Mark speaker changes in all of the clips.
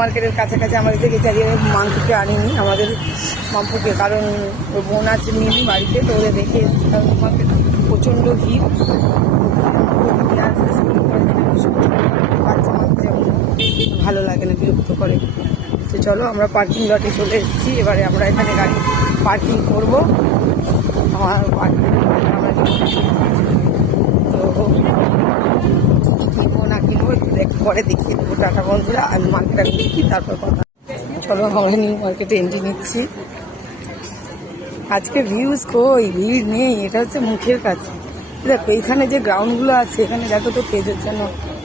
Speaker 1: মার্কেটের কাছাকাছি এসে গেছি আজকে মাংসকে আনিনি, আমাদের মাম্পুকে কারণ ওর বোন আছে মিলি বাড়িতে, তো ওদের দেখে কারণ মার্কেট প্রচণ্ড ভিড়। নিয়ে ভালো লাগে না, বিরক্ত করে। তো চলো, আমরা পার্কিং লটে চলে এসেছি। এবারে আমরা এখানে গাড়ি পার্কিং করব। আমার পার্কিং আমরা তো কিনবো না কিনবো একটু দেখ পরে দেখিয়ে দেবো, টাকা বন্ধুরা আমি মার্কেট দেখি, তারপর কথা। চলো আমরা নিউ মার্কেটে এন্ট্রি নিচ্ছি। আজকে ভিউজ কই? ভিড় নেই, এটা হচ্ছে মুখের কাছে। দেখো, এইখানে যে গ্রাউন্ডগুলো আছে, এখানে দেখো তো পেজের জন্য।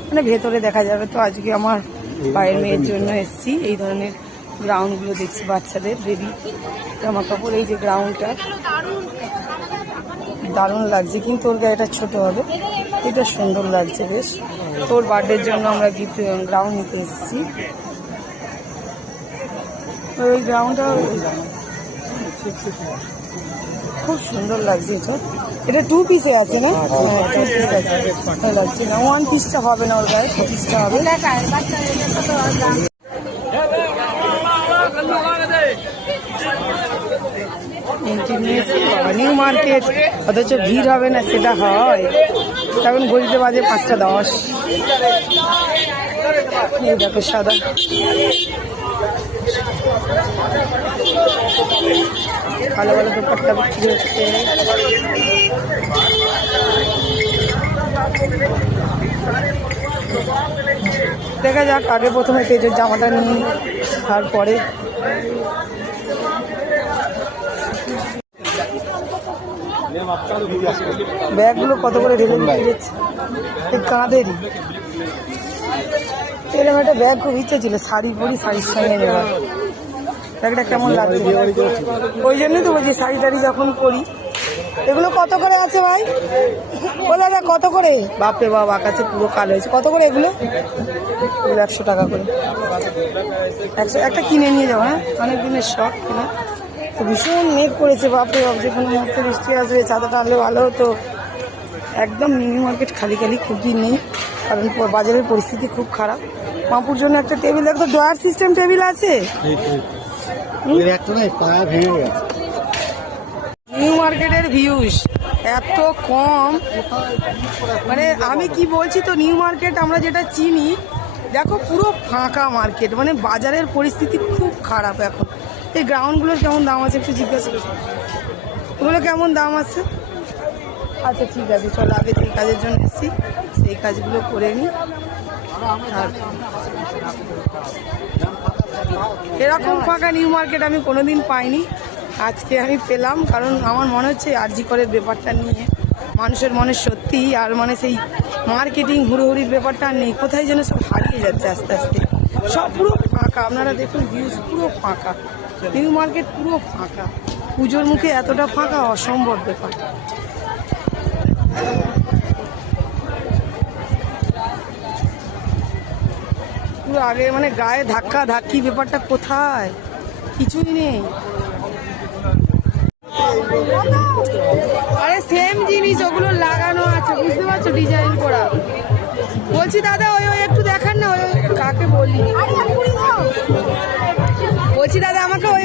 Speaker 1: মানে ভেতরে দেখা যাবে তো, আজকে আমার বাইরের মেয়ের জন্য এসছি। এই ধরনের গ্রাউন্ডগুলো দেখছি বাচ্চাদের বেবি জামা কাপড় এই যে গ্রাউন্ডটা দারুণ লাগছে, কিন্তু ওর গাড়িটা ছোট হবে। এটা সুন্দর লাগছে বেশ। তোর বার্থডের জন্য আমরা গিফট গ্রাউন্ড নিতে এসেছি। ওই গ্রাউন্ডটা খুব সুন্দর লাগছে এটা। এটা টু পিসে আছে না? হ্যাঁ টু পিস আছে। ভালো লাগছে না। ওয়ান পিসটা হবে না ওর গায়ে টু পিসটা হবে নিউ মার্কেট অথচ ভিড় হবে না সেটা হয়। তখন ঘড়িতে বাজে পাঁচটা দশ। দেখো সাদা। ভালো ভালো দোপাট্টা বিক্রি হচ্ছে। দেখা যাক, আগে প্রথমে তেজের জামাটা নিই, তারপরে ব্যাগগুলো কত করে ঢেলে নিয়ে যাচ্ছে এই কাঁধেরই। এরকম একটা ব্যাগ খুব ইচ্ছে ছিল, শাড়ি পরি, শাড়ির সঙ্গে নেওয়া ব্যাগটা কেমন লাগছে? ওই জন্যই তো বলছি, শাড়ি টাড়ি যখন পরি। এগুলো কত করে আছে ভাই? ও দাদা, কত করে? বাপরে বাপ, আকাশে পুরো কালো হয়েছে। কত করে এগুলো? এগুলো একশো টাকা করে। একশো, একটা কিনে নিয়ে যাব হ্যাঁ? অনেক দিনের শখ কেনা তো ভীষণ মেঘ করেছে বাপরে বাপ যে কোনো মুহূর্তে বৃষ্টি আসবে ছাতাটা আনলে ভালো হতো। একদম নিউ মার্কেট খালি খালি খুবই নেই কারণ বাজারের পরিস্থিতি খুব খারাপ। মাপুর জন্য একটা টেবিল একটা ড্রয়ার সিস্টেম টেবিল আছে নিউ মার্কেটের ভিউজ এত কম। মানে আমি কি বলছি তো নিউ মার্কেট আমরা যেটা চিনি দেখো পুরো ফাঁকা মার্কেট মানে বাজারের পরিস্থিতি খুব খারাপ এখন। এই গ্রাউন্ডগুলোর কেমন দাম আছে একটু জিজ্ঞাসা করো। ওগুলো কেমন দাম আছে? আচ্ছা ঠিক আছে, চলো আগে যে কাজের জন্য এসেছি, সেই কাজগুলো করে নিই। এরকম ফাঁকা নিউ মার্কেট আমি কোনোদিন পাইনি। আজকে আমি পেলাম, কারণ আমার মনে হচ্ছে আরজি করের ব্যাপারটা নিয়ে মানুষের মনে সত্যি আর মানে সেই মার্কেটিং হুড়োহুড়ির ব্যাপারটা নেই। কোথায় যেন সব হারিয়ে যাচ্ছে আস্তে আস্তে। সব পুরো ফাঁকা। আপনারা দেখুন ভিউজ পুরো ফাঁকা। নিউ মার্কেট পুরো ফাঁকা। পুজোর মুখে এতটা ফাঁকা অসম্ভব ব্যাপার। পুরো আগে মানে গায়ে ধাক্কা ধাক্কি ব্যাপারটা কোথায়? কিছুই নেই। আরে সেম জিনিস, ওগুলো লাগানো আছে। বুঝতে পারছ ডিজাইন করা। বলছি, দাদা, ওই বলছি, দাদা, আমাকে ওই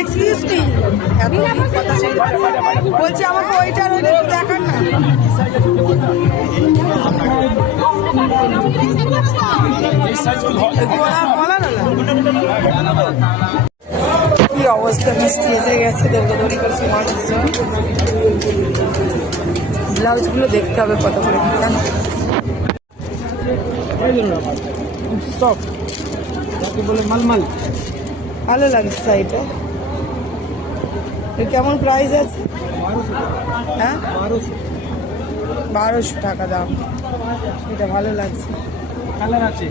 Speaker 1: এক্সকিউজ মি কথা পাচ্ছি না। বলছি, আমাকে ওইটার ওইটা দেখান না। কি অবস্থা? বৃষ্টি এসে গেছে, দৌড়দৌড়ি করছে মানুষজন। ব্লাউজগুলো দেখতে হবে কত করে। জানো
Speaker 2: সফট যাকে বলে মালমাল।
Speaker 1: ভালো লাগছে শাড়িটা এর কেমন প্রাইস আছে? হ্যাঁ?
Speaker 2: বারোশো
Speaker 1: টাকা দাম। এটা ভালো লাগছে।
Speaker 2: কালার আছে।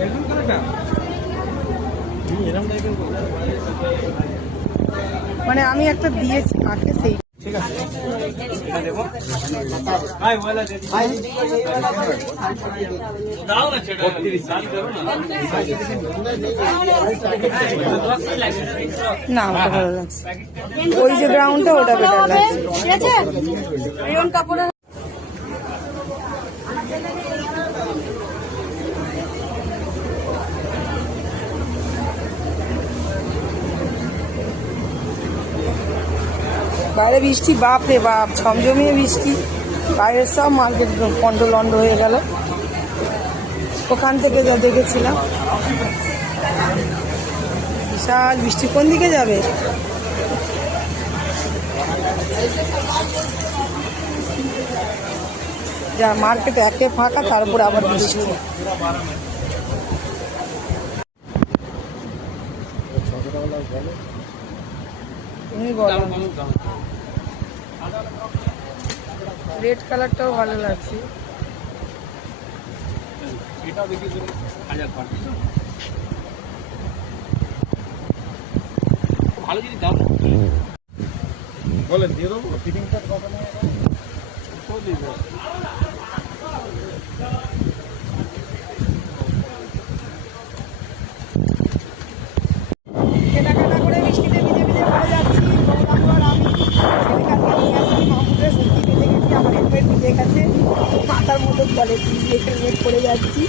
Speaker 2: এরকম কালারটা
Speaker 1: মানে আমি একটা দিয়েছি কাকে সেই
Speaker 2: ঠিক আছে? এটা দেবো হাই ওয়ালা দে হাই দাও না ছেড়ে 32 দাম করো না
Speaker 1: না আমাকে ভালো লাগছে ওই যে গ্রাউন্ডটা ওটা বেটার লাগছে। বাইরে বৃষ্টি বাপ রে বাপ ঝমঝমিয়ে বৃষ্টি। বাইরের সব মার্কেট পন্ড লন্ড হয়ে গেল। ওখান থেকে যা দেখেছিলাম। বিশাল বৃষ্টি। কোন দিকে যাবে? যা মার্কেট একে ফাঁকা, তারপর আবার বৃষ্টি। তুমি বলো। রেড কালারটাও ভালো লাগছে।
Speaker 2: ভালো যদি দাম
Speaker 3: দিয়ে দেবো। ফিটিংটা কত
Speaker 1: কেনাকাটা করে বৃষ্টিতে ভিজে ভিজে পড়ে যাচ্ছি বৌরাম আর আমি ছেলেকালকে নিয়ে আসছি মাহমুদে সত্যি ভিজে গেছি আমার হেলমেট ভিজে গেছে মাথার মতো জলে পরে যাচ্ছি।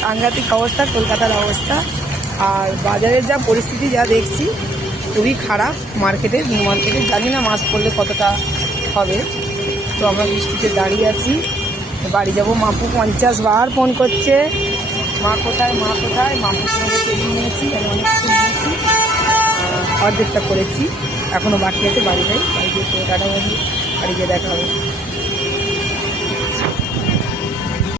Speaker 1: সাংঘাতিক অবস্থা, কলকাতার অবস্থা। আর বাজারের যা পরিস্থিতি যা দেখছি, খুবই খারাপ। মার্কেটে, নিউ মার্কেটে। জানি না মাছ পড়লে কতটা হবে। তো আমরা বৃষ্টিতে দাঁড়িয়ে আছি। বাড়ি যাব মাপু। পঞ্চাশ বার ফোন করছে। মা কোথায় মা কোথায়? মাপুর সঙ্গে টেবিল নিয়েছি, আমি অনেক কিছু নিয়েছি। অর্ধেকটা করেছি। এখনও বাকি আছে বাড়ি যাই বাড়ি গিয়ে টাটা বাড়ি গিয়ে দেখা হবে।